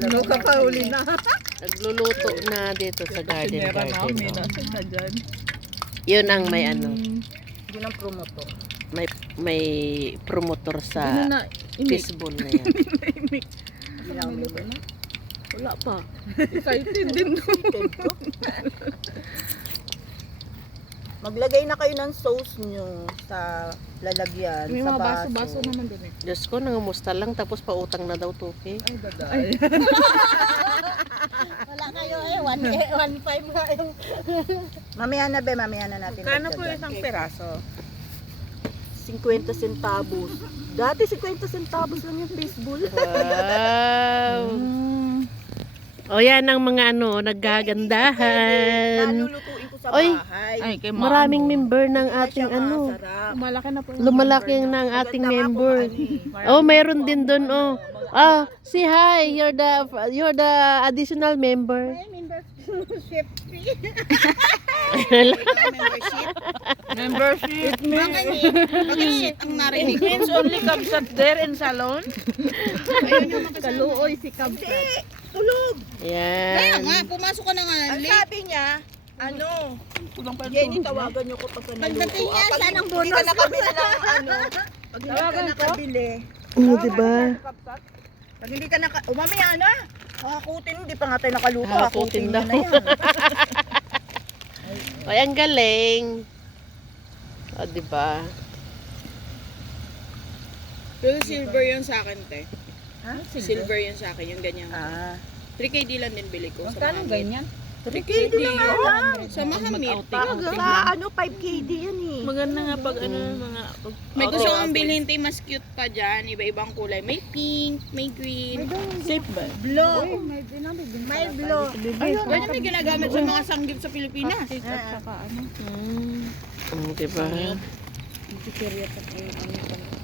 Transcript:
Ano ka pa uli na? Nagluluto na dito sa garden. Sinera namin. Oh. Nasaan na dyan? Yun ang may ano. Yun ang promotor. May promotor Ano sa na? Imik. fishbowl na yan. Imik. Wala pa. Excited din. Maglagay na kayo ng sauce nyo sa lalagyan, May sa mga baso. baso-baso naman dun eh. Diyos ko, nangamusta lang tapos pautang na daw 2K. Ay, daday. Wala kayo eh, 1.5 nga yung... mamaya na be, mamaya na natin. Kano po dagdagan. isang peraso? 50 centavos. Dati 50 centavos lang yung baseball. Wow! O yan ang mga ano, naggagandahan. Lulutuin ko sa Oy! bahay. Ay, kay Maraming Maano. member ng Kaya ating siya ano. masarap. Malaki na po yung Lumalaki member na ang ating Maganda nga member. kung ano eh. Oh, mayroon din doon oh. Ah, say hi. You're the additional member. Membership fee. Membership. Membership ang narinig. It means only Kabsat there in salon? Kaluoy si Kabsat. Tulog. Yan. Pumasok ka na nga. Ang sabi niya, ano, Jenny, tawagan niyo ko pagka naluto. Pagdating niya, saan ang bonus? Hindi ka nakabili ng ano. Pag hindi ka nakabili. Oh, diba? Pag hindi ka mamaya na. Hakutin, hindi pa nga tayo nakaluto. Hakutin daw. na yan. Ay, ang galing. O, diba? Pero silver yun sa akin, te. Ha? Silver yun sa akin, yung ganyan. Ah. 3KD lang din bili ko. Magkano ganyan? 3KD na nga lang. Sa Mahamit. Sa ano, 5KD yan eh. Maganda nga pag ano, mga... May gusto kong bilhin, te, mas cute pa dyan. Iba-ibang kulay. May pink, may green. Safe ba? Blue. May blue. Ganyan may ginagamit sa mga sanggip sa Pilipinas. At saka ano. Diba? Chichirya pa kayo.